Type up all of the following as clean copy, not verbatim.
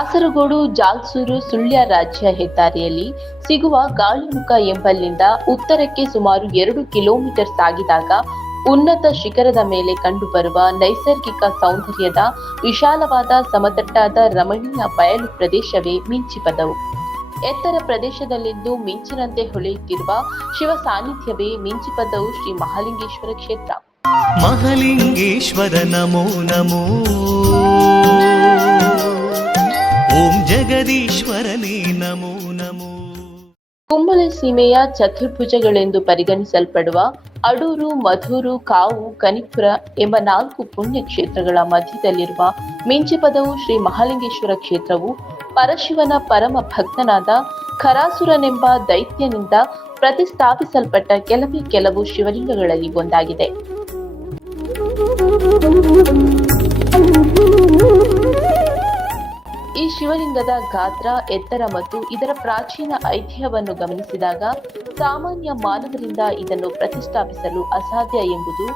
ಕಾಸರಗೋಡು ಜಾಲ್ಸೂರು ಸುಳ್ಯ ರಾಜ್ಯ ಹೆದ್ದಾರಿಯಲ್ಲಿ ಸಿಗುವ ಗಾಳಿಮುಖ ಎಂಬಲ್ಲಿಂದ ಉತ್ತರಕ್ಕೆ ಸುಮಾರು 2 ಕಿಲೋಮೀಟರ್ ಸಾಗಿದಾಗ ಉನ್ನತ ಶಿಖರದ ಮೇಲೆ ಕಂಡುಬರುವ ನೈಸರ್ಗಿಕ ಸೌಂದರ್ಯದ ವಿಶಾಲವಾದ ಸಮತಟ್ಟಾದ ರಮಣೀಯ ಬಯಲು ಪ್ರದೇಶವೇ ಮಿಂಚಿಪದವು. ಎತ್ತರ ಪ್ರದೇಶದಲ್ಲಿದ್ದು ಮಿಂಚಿನಂತೆ ಹೊಳೆಯುತ್ತಿರುವ ಶಿವ ಸಾನ್ನಿಧ್ಯವೇ ಮಿಂಚಿಪದವು ಶ್ರೀ ಮಹಾಲಿಂಗೇಶ್ವರ ಕ್ಷೇತ್ರ. ಮಹಾಲಿಂಗೇಶ್ವರ ನಮೋ ನಮೋ, ಓಂ ಜಗದೀಶ್ವರನೇ ನಮೋ ನಮೋ. ಕುಂಬಳೆ ಸೀಮೆಯ ಚತುರ್ಭುಜಗಳೆಂದು ಪರಿಗಣಿಸಲ್ಪಡುವ ಅಡೂರು, ಮಧೂರು, ಕಾವು, ಕನಿಪುರ ಎಂಬ 4 ಪುಣ್ಯ ಕ್ಷೇತ್ರಗಳ ಮಧ್ಯದಲ್ಲಿರುವ ಮಿಂಚಿಪದವು ಶ್ರೀ ಮಹಾಲಿಂಗೇಶ್ವರ ಕ್ಷೇತ್ರವು ಪರಶಿವನ ಪರಮ ಭಕ್ತನಾದ ಖರಾಸುರನೆಂಬ ದೈತ್ಯನಿಂದ ಪ್ರತಿಷ್ಠಾಪಿಸಲ್ಪಟ್ಟ ಕೆಲವು ಶಿವಲಿಂಗಗಳಲ್ಲಿ ಒಂದಾಗಿದೆ. ಈ ಶಿವಲಿಂಗದ ಗಾತ್ರ, ಎತ್ತರ ಮತ್ತು ಇದರ ಪ್ರಾಚೀನ ಐತಿಹ್ಯವನ್ನು ಗಮನಿಸಿದಾಗ ಸಾಮಾನ್ಯ ಮಾನವರಿಂದ ಇದನ್ನು ಪ್ರತಿಷ್ಠಾಪಿಸಲು ಅಸಾಧ್ಯ ಎಂಬುದು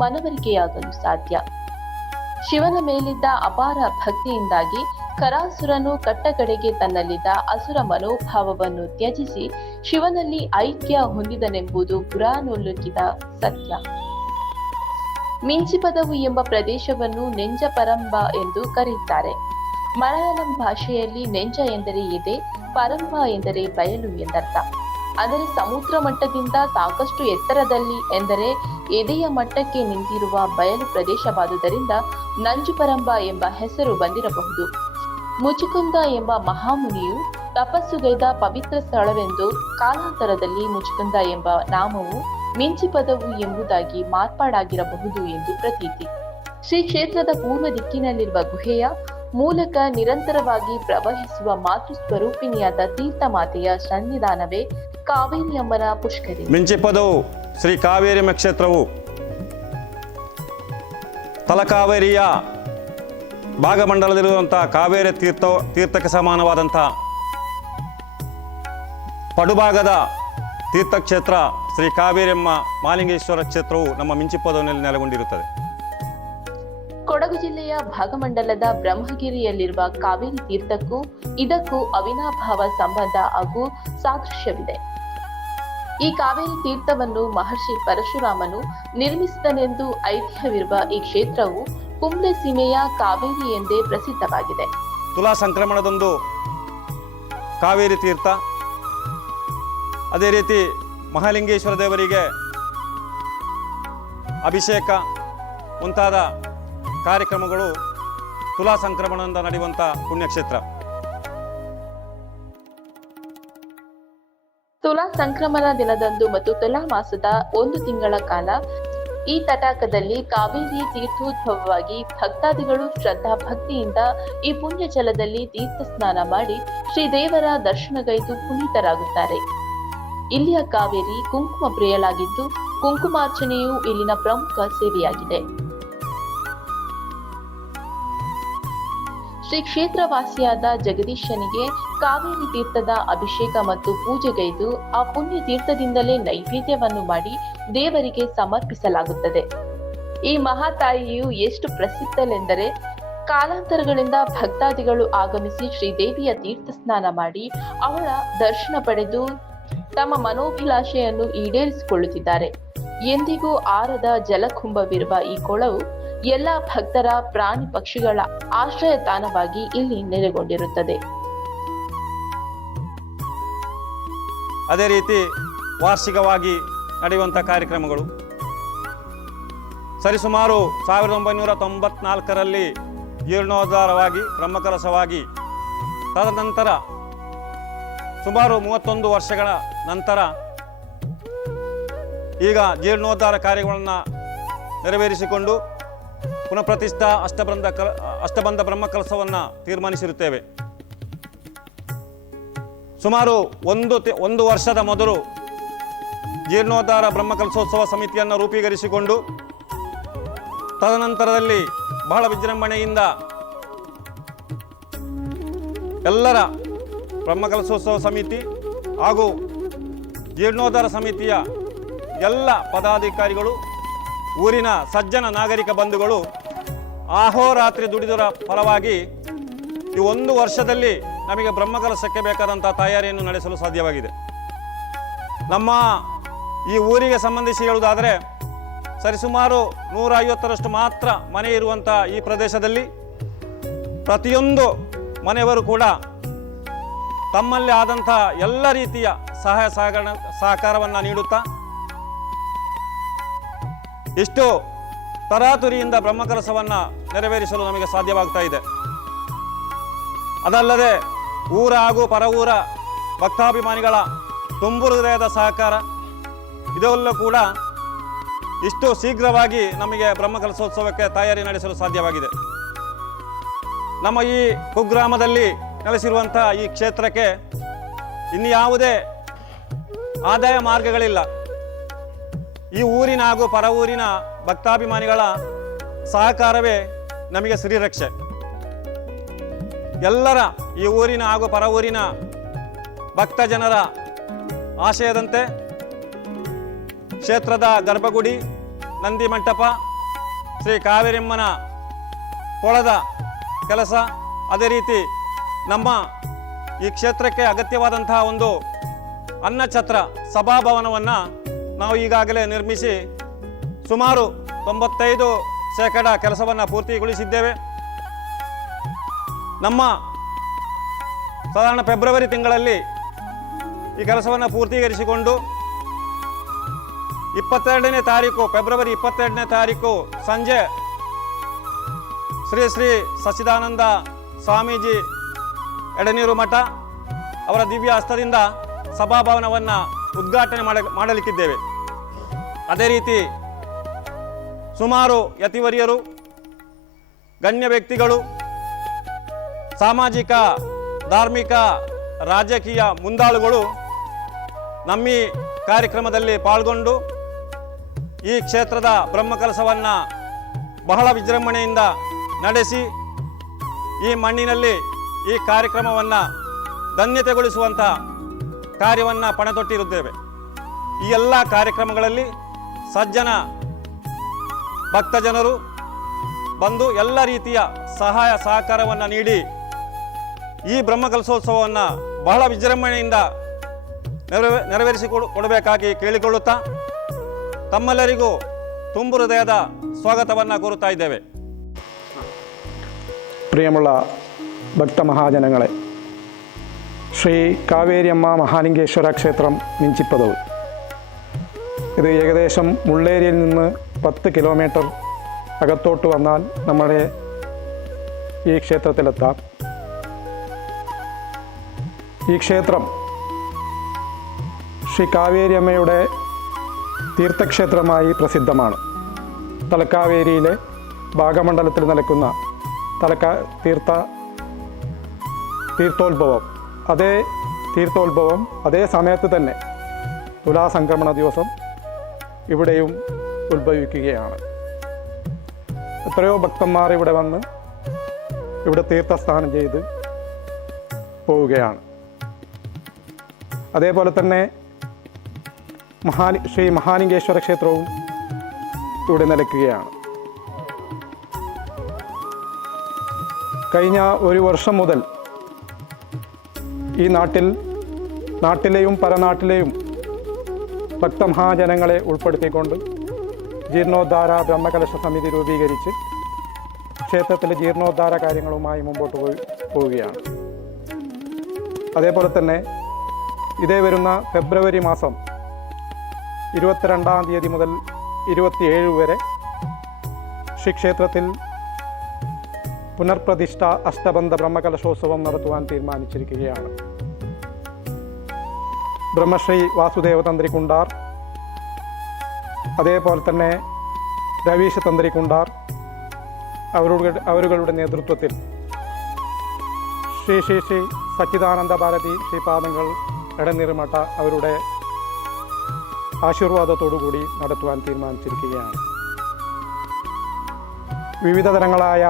ಮನವರಿಕೆಯಾಗಲು ಸಾಧ್ಯ. ಶಿವನ ಮೇಲಿದ್ದ ಅಪಾರ ಭಕ್ತಿಯಿಂದಾಗಿ ಖರಾಸುರನು ಕಟ್ಟಕಡೆಗೆ ತನ್ನಲ್ಲಿದ್ದ ಅಸುರ ಮನೋಭಾವವನ್ನು ತ್ಯಜಿಸಿ ಶಿವನಲ್ಲಿ ಐಕ್ಯ ಹೊಂದಿದನೆಂಬುದು ಪುರಾಣೋಲ್ಲೇಖಿತ ಸತ್ಯ. ಮಿಂಚಿಪದವು ಎಂಬ ಪ್ರದೇಶವನ್ನು ನೆಂಜಪರಂಬ ಎಂದು ಕರೆಯುತ್ತಾರೆ. ಮಲಯಾಳಂ ಭಾಷೆಯಲ್ಲಿ ನೆಂಜ ಎಂದರೆ ಎದೆ, ಪರಂಬ ಎಂದರೆ ಬಯಲು ಎಂದರ್ಥ. ಅಂದರೆ ಸಮುದ್ರ ಮಟ್ಟದಿಂದ ಸಾಕಷ್ಟು ಎತ್ತರದಲ್ಲಿ ಎಂದರೆ ಎದೆಯ ಮಟ್ಟಕ್ಕೆ ನಿಂತಿರುವ ಬಯಲು ಪ್ರದೇಶವಾದುದರಿಂದ ನಂಜುಪರಂಬ ಎಂಬ ಹೆಸರು ಬಂದಿರಬಹುದು. ಮುಚುಕುಂದ ಎಂಬ ಮಹಾಮುನಿಯು ತಪಸ್ಸುಗೈದ ಪವಿತ್ರ ಸ್ಥಳವೆಂದು ಕಾಲಾಂತರದಲ್ಲಿ ಮುಚುಕುಂದ ಎಂಬ ನಾಮವು ಮಿಂಚಿಪದವು ಎಂಬುದಾಗಿ ಮಾರ್ಪಾಡಾಗಿರಬಹುದು ಎಂದು ಪ್ರತೀತಿ. ಶ್ರೀ ಕ್ಷೇತ್ರದ ಪೂರ್ವ ದಿಕ್ಕಿನಲ್ಲಿರುವ ಗುಹೆಯ ಮೂಲಕ ನಿರಂತರವಾಗಿ ಪ್ರವಹಿಸುವ ಮಾತೃ ಸ್ವರೂಪಿಣಿಯಾದ ತೀರ್ಥ ಮಾತೆಯ ಸನ್ನಿಧಾನವೇ ಕಾವೇರಿ ಅಮ್ಮನ ಪುಷ್ಕರಿ. ಮಿಂಚಿಪದವು ಶ್ರೀ ಕಾವೇರಿ ಕ್ಷೇತ್ರವು ತಲಕಾವೇರಿಯ ಭಾಗಮಂಡಲದಲ್ಲಿರುವಂತಹ ಕಾವೇರಿ ತೀರ್ಥಕ್ಕೆ ಸಮಾನವಾದಂತಹ ಪಡುಭಾಗದ ತೀರ್ಥಕ್ಷೇತ್ರ ಶ್ರೀ ಕಾವೇರಿಯಮ್ಮ ಮಹಾಲಿಂಗೇಶ್ವರ ಕ್ಷೇತ್ರವು ನಮ್ಮ ಮಿಂಚಿಪದವಿನಲ್ಲಿ ನೆಲೆಗೊಂಡಿರುತ್ತದೆ. ಕೊಡಗು ಜಿಲ್ಲೆಯ ಭಾಗಮಂಡಲದ ಬ್ರಹ್ಮಗಿರಿಯಲ್ಲಿರುವ ಕಾವೇರಿ ತೀರ್ಥಕ್ಕೂ ಇದಕ್ಕೂ ಅವಿನಾಭಾವ ಸಂಬಂಧ ಹಾಗೂ ಸಾದೃಶ್ಯವಿದೆ. ಈ ಕಾವೇರಿ ತೀರ್ಥವನ್ನು ಮಹರ್ಷಿ ಪರಶುರಾಮನು ನಿರ್ಮಿಸಿದನೆಂದು ಐತಿಹ್ಯವಿರುವ ಈ ಕ್ಷೇತ್ರವು ಕುಂಬ್ಳೆ ಸೀಮೆಯ ಕಾವೇರಿ ಎಂದೇ ಪ್ರಸಿದ್ಧವಾಗಿದೆ. ತುಲಾ ಸಂಕ್ರಮಣದಂದು ಕಾವೇರಿ ತೀರ್ಥ, ಅದೇ ರೀತಿ ಮಹಾಲಿಂಗೇಶ್ವರ ದೇವರಿಗೆ ಅಭಿಷೇಕ ಮುಂತಾದ ಕಾರ್ಯಕ್ರಮಗಳು ತುಲಾ ಸಂಕ್ರಮಣದಿಂದ ನಡೆಯುವಂಥ ಪುಣ್ಯಕ್ಷೇತ್ರ. ತುಲಾ ಸಂಕ್ರಮಣ ದಿನದಂದು ಮತ್ತು ತುಲಾ ಮಾಸದ 1 ತಿಂಗಳ ಕಾಲ ಈ ತಟಾಕದಲ್ಲಿ ಕಾವೇರಿ ತೀರ್ಥೋದ್ಭವವಾಗಿ ಭಕ್ತಾದಿಗಳು ಶ್ರದ್ಧಾ ಭಕ್ತಿಯಿಂದ ಈ ಪುಣ್ಯ ಜಲದಲ್ಲಿ ತೀರ್ಥ ಸ್ನಾನ ಮಾಡಿ ಶ್ರೀದೇವರ ದರ್ಶನಗೈದು ಪುನೀತರಾಗುತ್ತಾರೆ. ಇಲ್ಲಿಯ ಕಾವೇರಿ ಕುಂಕುಮ ಪ್ರಿಯಳಾಗಿದ್ದು ಕುಂಕುಮಾರ್ಚನೆಯು ಇಲ್ಲಿನ ಪ್ರಮುಖ ಸೇವೆಯಾಗಿದೆ. ಶ್ರೀ ಕ್ಷೇತ್ರವಾಸಿಯಾದ ಜಗದೀಶನಿಗೆ ಕಾವೇರಿ ತೀರ್ಥದ ಅಭಿಷೇಕ ಮತ್ತು ಪೂಜೆಗೈದು ಆ ಪುಣ್ಯ ತೀರ್ಥದಿಂದಲೇ ನೈವೇದ್ಯವನ್ನು ಮಾಡಿ ದೇವರಿಗೆ ಸಮರ್ಪಿಸಲಾಗುತ್ತದೆ. ಈ ಮಹಾತಾಯಿಯು ಎಷ್ಟು ಪ್ರಸಿದ್ಧಳೆಂದರೆ ಕಾಲಾಂತರಗಳಿಂದ ಭಕ್ತಾದಿಗಳು ಆಗಮಿಸಿ ಶ್ರೀದೇವಿಯ ತೀರ್ಥ ಸ್ನಾನ ಮಾಡಿ ಅವಳ ದರ್ಶನ ಪಡೆದು ತಮ್ಮ ಮನೋಭಿಲಾಷೆಯನ್ನು ಈಡೇರಿಸಿಕೊಳ್ಳುತ್ತಿದ್ದಾರೆ. ಎಂದಿಗೂ ಆರದ ಜಲಕುಂಭವಿರುವ ಈ ಕೊಳವು ಎಲ್ಲ ಭಕ್ತರ ಪ್ರಾಣಿ ಪಕ್ಷಿಗಳ ಆಶ್ರಯ ತಾಣವಾಗಿ ಇಲ್ಲಿ ನೆಲೆಗೊಂಡಿರುತ್ತದೆ. ಅದೇ ರೀತಿ ವಾರ್ಷಿಕವಾಗಿ ನಡೆಯುವಂಥ ಕಾರ್ಯಕ್ರಮಗಳು ಸರಿಸುಮಾರು 1994ರಲ್ಲಿ ಜೀರ್ಣೋದ್ಧಾರವಾಗಿ ಬ್ರಹ್ಮಕಲಶವಾಗಿ, ತದನಂತರ ಸುಮಾರು 31 ವರ್ಷಗಳ ನಂತರ ಈಗ ಜೀರ್ಣೋದ್ಧಾರ ಕಾರ್ಯಗಳನ್ನು ನೆರವೇರಿಸಿಕೊಂಡು ಪುನಃ ಪ್ರತಿಷ್ಠಾ ಅಷ್ಟಬಂಧ ಬ್ರಹ್ಮಕಲಶವನ್ನು ತೀರ್ಮಾನಿಸಿರುತ್ತೇವೆ. ಸುಮಾರು ಒಂದು ವರ್ಷದ ಮೊದಲು ಜೀರ್ಣೋದ್ಧಾರ ಬ್ರಹ್ಮಕಲಶೋತ್ಸವ ಸಮಿತಿಯನ್ನು ರೂಪೀಕರಿಸಿಕೊಂಡು ತದನಂತರದಲ್ಲಿ ಬಹಳ ವಿಜೃಂಭಣೆಯಿಂದ ಎಲ್ಲರ ಬ್ರಹ್ಮಕಲಶೋತ್ಸವ ಸಮಿತಿ ಹಾಗೂ ಜೀರ್ಣೋದ್ಧಾರ ಸಮಿತಿಯ ಎಲ್ಲ ಪದಾಧಿಕಾರಿಗಳು, ಊರಿನ ಸಜ್ಜನ ನಾಗರಿಕ ಬಂಧುಗಳು ಅಹೋರಾತ್ರಿ ದುಡಿದರ ಫಲವಾಗಿ ಈ 1 ವರ್ಷದಲ್ಲಿ ನಮಗೆ ಬ್ರಹ್ಮಕಲಶಕ್ಕೆ ಬೇಕಾದಂಥ ತಯಾರಿಯನ್ನು ನಡೆಸಲು ಸಾಧ್ಯವಾಗಿದೆ. ನಮ್ಮ ಈ ಊರಿಗೆ ಸಂಬಂಧಿಸಿ ಹೇಳುವುದಾದರೆ ಸರಿಸುಮಾರು 150ರಷ್ಟು ಮಾತ್ರ ಮನೆ ಇರುವಂಥ ಈ ಪ್ರದೇಶದಲ್ಲಿ ಪ್ರತಿಯೊಂದು ಮನೆಯವರು ಕೂಡ ತಮ್ಮಲ್ಲಿ ಆದಂಥ ಎಲ್ಲ ರೀತಿಯ ಸಹಾಯ ಸಹಕಾರವನ್ನು ನೀಡುತ್ತಾ ಇಷ್ಟು ತರಾತುರಿಯಿಂದ ಬ್ರಹ್ಮಕಲಶವನ್ನು ನೆರವೇರಿಸಲು ನಮಗೆ ಸಾಧ್ಯವಾಗ್ತಾ ಇದೆ. ಅದಲ್ಲದೆ ಊರ ಹಾಗೂ ಪರ ಊರ ಭಕ್ತಾಭಿಮಾನಿಗಳ ತುಂಬು ಹೃದಯದ ಸಹಕಾರ ಇದೆಲ್ಲ ಕೂಡ ಇಷ್ಟು ಶೀಘ್ರವಾಗಿ ನಮಗೆ ಬ್ರಹ್ಮಕಲಶೋತ್ಸವಕ್ಕೆ ತಯಾರಿ ನಡೆಸಲು ಸಾಧ್ಯವಾಗಿದೆ. ನಮ್ಮ ಈ ಕುಗ್ರಾಮದಲ್ಲಿ ನೆಲೆಸಿರುವಂಥ ಈ ಕ್ಷೇತ್ರಕ್ಕೆ ಇನ್ಯಾವುದೇ ಆದಾಯ ಮಾರ್ಗಗಳಿಲ್ಲ. ಈ ಊರಿನ ಹಾಗೂ ಪರ ಊರಿನ ಭಕ್ತಾಭಿಮಾನಿಗಳ ಸಹಕಾರವೇ ನಮಗೆ ಶ್ರೀರಕ್ಷೆ. ಎಲ್ಲರ ಈ ಊರಿನ ಹಾಗೂ ಪರ ಊರಿನ ಭಕ್ತ ಜನರ ಆಶಯದಂತೆ ಕ್ಷೇತ್ರದ ಗರ್ಭಗುಡಿ, ನಂದಿ ಮಂಟಪ, ಶ್ರೀ ಕಾವೇರಮ್ಮನ ಕೊಳದ ಕೆಲಸ, ಅದೇ ರೀತಿ ನಮ್ಮ ಈ ಕ್ಷೇತ್ರಕ್ಕೆ ಅಗತ್ಯವಾದಂತಹ ಒಂದು ಅನ್ನಛತ್ರ ಸಭಾಭವನವನ್ನು ನಾವು ಈಗಾಗಲೇ ನಿರ್ಮಿಸಿ ಸುಮಾರು 95% ಕೆಲಸವನ್ನು ಪೂರ್ತಿಗೊಳಿಸಿದ್ದೇವೆ. ನಮ್ಮ ಸಾಧಾರಣ ಫೆಬ್ರವರಿ ತಿಂಗಳಲ್ಲಿ ಈ ಕೆಲಸವನ್ನು ಪೂರ್ತೀಕರಿಸಿಕೊಂಡು 22ನೇ ತಾರೀಕು ಫೆಬ್ರವರಿ 22ನೇ ತಾರೀಕು ಸಂಜೆ ಶ್ರೀ ಶ್ರೀ ಸಚ್ಚಿದಾನಂದ ಸ್ವಾಮೀಜಿ ಎಡನೀರು ಮಠ ಅವರ ದಿವ್ಯ ಹಸ್ತದಿಂದ ಸಭಾಭವನವನ್ನು ಉದ್ಘಾಟನೆ ಮಾಡಲಿಕ್ಕಿದ್ದೇವೆ. ಅದೇ ರೀತಿ ಸುಮಾರು ಯತಿವರಿಯರು, ಗಣ್ಯ ವ್ಯಕ್ತಿಗಳು, ಸಾಮಾಜಿಕ, ಧಾರ್ಮಿಕ, ರಾಜಕೀಯ ಮುಂದಾಳುಗಳು ನಮ್ಮ ಈ ಕಾರ್ಯಕ್ರಮದಲ್ಲಿ ಪಾಲ್ಗೊಂಡು ಈ ಕ್ಷೇತ್ರದ ಬ್ರಹ್ಮಕಲಶವನ್ನು ಬಹಳ ವಿಜೃಂಭಣೆಯಿಂದ ನಡೆಸಿ ಈ ಮಣ್ಣಿನಲ್ಲಿ ಈ ಕಾರ್ಯಕ್ರಮವನ್ನು ಧನ್ಯತೆಗೊಳಿಸುವಂಥ ಕಾರ್ಯವನ್ನು ಪಣತೊಟ್ಟಿರುತ್ತೇವೆ. ಈ ಎಲ್ಲ ಕಾರ್ಯಕ್ರಮಗಳಲ್ಲಿ ಸಜ್ಜನ ಭಕ್ತ ಜನರು ಬಂದು ಎಲ್ಲ ರೀತಿಯ ಸಹಾಯ ಸಹಕಾರವನ್ನು ನೀಡಿ ಈ ಬ್ರಹ್ಮಕಲಶೋತ್ಸವವನ್ನು ಬಹಳ ವಿಜೃಂಭಣೆಯಿಂದ ನೆರವೇರಿಸಿಕೊಡಬೇಕಾಗಿ ಕೇಳಿಕೊಳ್ಳುತ್ತಾ ತಮ್ಮೆಲ್ಲರಿಗೂ ತುಂಬು ಹೃದಯದ ಸ್ವಾಗತವನ್ನು ಕೋರುತ್ತಾ ಇದ್ದೇವೆ. പ്രിയമുള്ള ഭക്തമഹാജനങ്ങളെ, ശ്രീ കാവേരിയമ്മ മഹാലിംഗേശ്വര ക്ഷേത്രം മിഞ്ചിപ്പതവ്. ഇത് ഏകദേശം മുള്ളേരിയിൽ നിന്ന് 10 കിലോമീറ്റർ അകത്തോട്ട് വന്നാൽ നമ്മുടെ ഈ ക്ഷേത്രത്തിലെത്താം. ഈ ക്ഷേത്രം ശ്രീ കാവേരിയമ്മയുടെ തീർത്ഥക്ഷേത്രമായി പ്രസിദ്ധമാണ്. തലക്കാവേരിയിലെ ഭാഗമണ്ഡലത്തിൽ നിലക്കുന്ന തീർത്ഥോത്ഭവം അതേ സമയത്ത് തന്നെ തുലാസംക്രമണ ദിവസം ഇവിടെയും ഉത്ഭവിക്കുകയാണ്. എത്രയോ ഭക്തന്മാർ ഇവിടെ വന്ന് ഇവിടെ തീർത്ഥസ്നാനം ചെയ്ത് പോവുകയാണ്. അതേപോലെ തന്നെ ശ്രീ മഹാലിംഗേശ്വര ക്ഷേത്രവും ഇവിടെ നിലയ്ക്കുകയാണ്. കഴിഞ്ഞ ഒരു വർഷം മുതൽ ഈ നാട്ടിലെയും പരനാട്ടിലെയും ഭക്തമഹാജനങ്ങളെ ഉൾപ്പെടുത്തിക്കൊണ്ട് ജീർണോദ്ധാര ബ്രഹ്മകലശ സമിതി രൂപീകരിച്ച് ക്ഷേത്രത്തിലെ ജീർണോദ്ധാര കാര്യങ്ങളുമായി മുമ്പോട്ട് പോവുകയാണ്. അതേപോലെ തന്നെ ഇതേ വരുന്ന ഫെബ്രുവരി മാസം 22-ാം തീയതി മുതൽ 27 വരെ ശ്രീക്ഷേത്രത്തിൽ പുനർപ്രതിഷ്ഠ അഷ്ടബന്ധ ബ്രഹ്മകലശോത്സവം നടത്തുവാൻ തീരുമാനിച്ചിരിക്കുകയാണ്. ബ്രഹ്മശ്രീ വാസുദേവ തന്ത്രി കുണ്ടാർ, അതേപോലെ തന്നെ രവീശ തന്ത്രി കുണ്ടാർ അവരുടെ നേതൃത്വത്തിൽ ശ്രീ ശ്രീ ശ്രീ സച്ചിദാനന്ദ ഭാരതി ശ്രീപാദങ്ങൾ എടനിറുമഠ അവരുടെ ആശീർവാദത്തോടുകൂടി നടത്തുവാൻ തീരുമാനിച്ചിരിക്കുകയാണ്. വിവിധ തരങ്ങളായ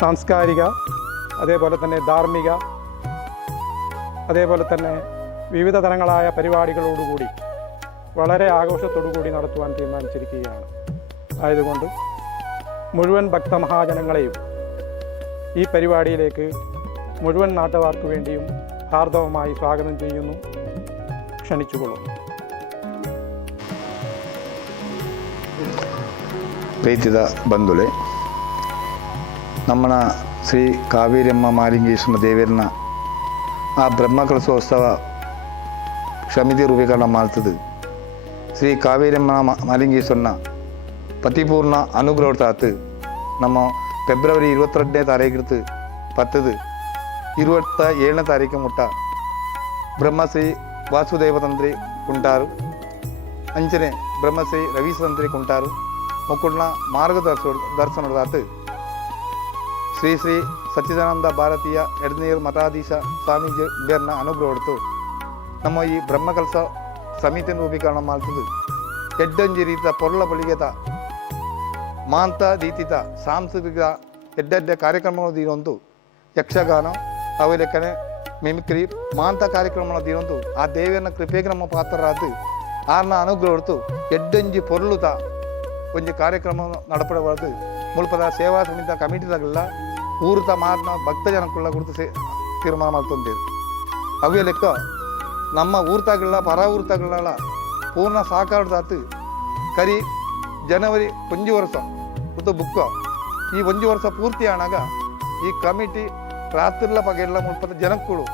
സാംസ്കാരിക, അതേപോലെ തന്നെ ധാർമ്മിക, അതേപോലെ തന്നെ വിവിധ തരങ്ങളായ പരിപാടികളോടുകൂടി വളരെ ആഘോഷത്തോടുകൂടി നടത്തുവാൻ തീരുമാനിച്ചിരിക്കുകയാണ്. ആയതുകൊണ്ട് മുഴുവൻ ഭക്തമഹാജനങ്ങളെയും ഈ പരിപാടിയിലേക്ക് മുഴുവൻ നാട്ടുകാർക്ക് വേണ്ടിയും ഹാർദവമായി സ്വാഗതം ചെയ്യുന്നു, ക്ഷണിച്ചുകൊള്ളുന്നു. ಪ್ರೀತಿದ ಬಂಧುಳೆ, ನಮ್ಮನ ಶ್ರೀ ಕಾವೇರಮ್ಮ ಮಾಲಿಂಗೇಶ್ವರ ದೇವರನ್ನ ಆ ಬ್ರಹ್ಮಕಲಶೋತ್ಸವ ಸಮಿತಿ ರೂಪೀಕರಣ ಮಾಡ್ತದೆ. ಶ್ರೀ ಕಾವೇರಮ್ಮ ಮಾಲಿಂಗೇಶ್ವರನ ಪರಿಪೂರ್ಣ ಅನುಗ್ರಹತಾತು ನಮ್ಮ ಫೆಬ್ರವರಿ 22ನೇ ತಾರೀಕು ಪತ್ತದು 27ನೇ ತಾರೀಕು ಮುಟ್ಟ ಬ್ರಹ್ಮಶ್ರೀ ವಾಸುದೇವ ತಂತ್ರಿ ಕುಂಟಾರು, ಅಂಚನೆ ಬ್ರಹ್ಮಶ್ರೀ ರವಿ ತಂತ್ರಿ ಕುಂಟಾರು ಮುಕ್ಕುಳ್ನ ಮಾರ್ಗದರ್ಶನದಾತು ಶ್ರೀ ಶ್ರೀ ಸಚ್ಚಿದಾನಂದ ಭಾರತೀಯ ಎಡನೀರು ಮಠಾಧೀಶ ಸ್ವಾಮೀಜಿ ಬೇರ್ನ ಅನುಗ್ರಹ ಹೊಡ್ತು ನಮ್ಮ ಈ ಬ್ರಹ್ಮಕಲಶ ಸಮಿತಿಯನ್ನು ರೂಪೀಕರಣ ಮಾಡ್ತದೆ. ಎಡ್ಡಂಜಿ ರೀತಿಯ ಪೊರ್ಲ ಬಳಿಗೆತ ಮಾಂತ ದೀತಿತ ಸಾಂಸ್ಕೃತಿಕ ಎಡ್ಡೆಡ್ಡೆ ಕಾರ್ಯಕ್ರಮಗಳು ದೀನೊಂದು ಯಕ್ಷಗಾನ ಅವು ಲೆಕ್ಕನೆ ಮಿಮಿಕ್ರಿ ಮಾಂತ ಕಾರ್ಯಕ್ರಮಗಳು ದೀನೊಂದು ಆ ದೇವಿಯನ್ನ ಕೃಪೆಗೆ ನಮ್ಮ ಪಾತ್ರರಾತು ಆರ್ನ ಅನುಗ್ರಹ ಹೊಡ್ತು ಎಡ್ಡಂಜಿ ಪೊರ್ಲುತ ಒಂಜಿ ಕಾರ್ಯಕ್ರಮ ನಡಪಡಬಾರ್ದು ಮುಲ್ಪದ ಸೇವಾ ಸಮಿತಿ ಕಮಿಟಿದಾಗಲ್ಲ ಊರುತ ಮಾರ್ನ ಭಕ್ತ ಜನಕ್ಕುಳ್ಳ ಕುರಿತು ತೀರ್ಮಾನ ಮಾಡ್ತಂತೇವೆ. ಅವೇ ಲೆಕ್ಕ ನಮ್ಮ ಊರ್ತಾಗಲ್ಲ ಪರ ಊರ್ತಾಗಲ್ಲ ಪೂರ್ಣ ಸಹಕಾರದಾತು ಕರಿ ಜನವರಿ 1 ವರ್ಷ ಮತ್ತು ಬುಕ್ಕ ಈ 1 ವರ್ಷ ಪೂರ್ತಿ ಆನಾಗ ಈ ಕಮಿಟಿ ರಾತ್ರಿಲ ಪಗೆಲ್ಲ ಮುಲ್ಪದ ಜನಕ್ಕಳು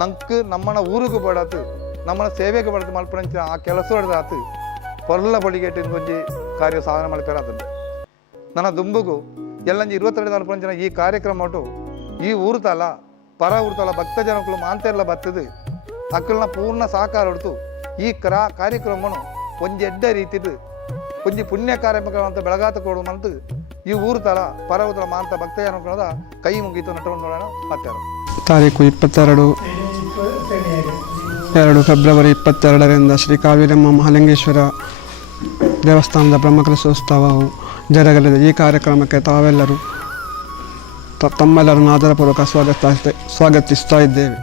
ನಂಗೆ ನಮ್ಮನ ಊರಿಗೂ ಬಡಾತು ನಮ್ಮನ ಸೇವೆಗೆ ಬಡದು ಮಲ್ಪಂಚ ಆ ಕೆಲಸ ಹೊಡೆದಾತು ಪೊರ್ಲ ಬಳಿಗೆಟ್ಟಿನ ಒಂಜಿ ಕಾರ್ಯ ಸಾಧನೆ ಮಾಡ್ತಾರೆ. ಅದನ್ನು ನನ್ನ ದುಂಬುಗು ಎಲ್ಲಂಜಿ 22 ಜನ ಈ ಕಾರ್ಯಕ್ರಮ ಒಟ್ಟು ಈ ಊರುತಲ್ಲ ಪರ ಊರ್ತಲ್ಲ ಭಕ್ತ ಜನಕ್ಕಳು ಮಾಂತೆಲ್ಲ ಬರ್ತದೆ ಅಕ್ಕಳನ್ನ ಪೂರ್ಣ ಸಹಕಾರ ಹೊಡ್ತು ಈ ಕಾರ್ಯಕ್ರಮವನ್ನು ಒಂಜಿ ಎಡ್ಡ ರೀತಿದು ಒಂಜಿ ಪುಣ್ಯ ಕಾರ್ಯಕ್ರಮ ಅಂತ ಬೆಳಗಾತ ಕೊಡುವಂತ ಈ ಊರುತಲ ಪರ ಊತಲ ಮಾಂತ ಭಕ್ತ ಜನಕ್ಕಳದ ಕೈ ಮುಗೀತು ನಟವನ್ನು ನೋಡೋಣ. ಮತ್ತೆ ತಾರೀಕು 22 ಫೆಬ್ರವರಿ 22ರಿಂದ ಶ್ರೀ ಕಾವೇರಮ್ಮ ಮಹಾಲಿಂಗೇಶ್ವರ ದೇವಸ್ಥಾನದ ಬ್ರಹ್ಮಕಲಶೋತ್ಸವವು ಜರಗಲಿದೆ. ಈ ಕಾರ್ಯಕ್ರಮಕ್ಕೆ ತಾವೆಲ್ಲರೂ ತಮ್ಮೆಲ್ಲರನ್ನು ಆದರಪೂರ್ವಕ ಸ್ವಾಗತಿಸ್ತಾ ಇದ್ದೇವೆ.